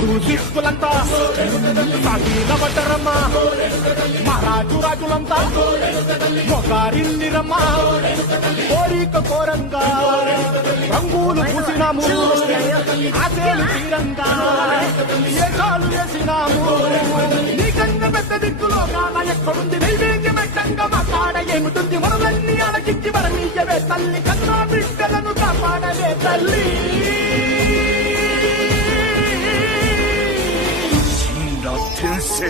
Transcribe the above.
సాధు సిక్కులంతా సాగిలబడ్డరమ్మా మహారాజు రాజులంతా మొగారిల్లిరమ్మా కోరిక కోరంగా రంగులు పూసినాము ఆశలు తీరంగా ఏకాలు వేసినాము నీకన్నా పెద్ద దిక్కులో కాన ఎక్కడుంది నైవేద్యమెట్టంగా మా కాడ ఏమిటుంది మనలన్నీ అలకించి మరణీయవే తల్లి కన్నా బిడ్డలను కాపాడలే తల్లి నాకు తెలిసే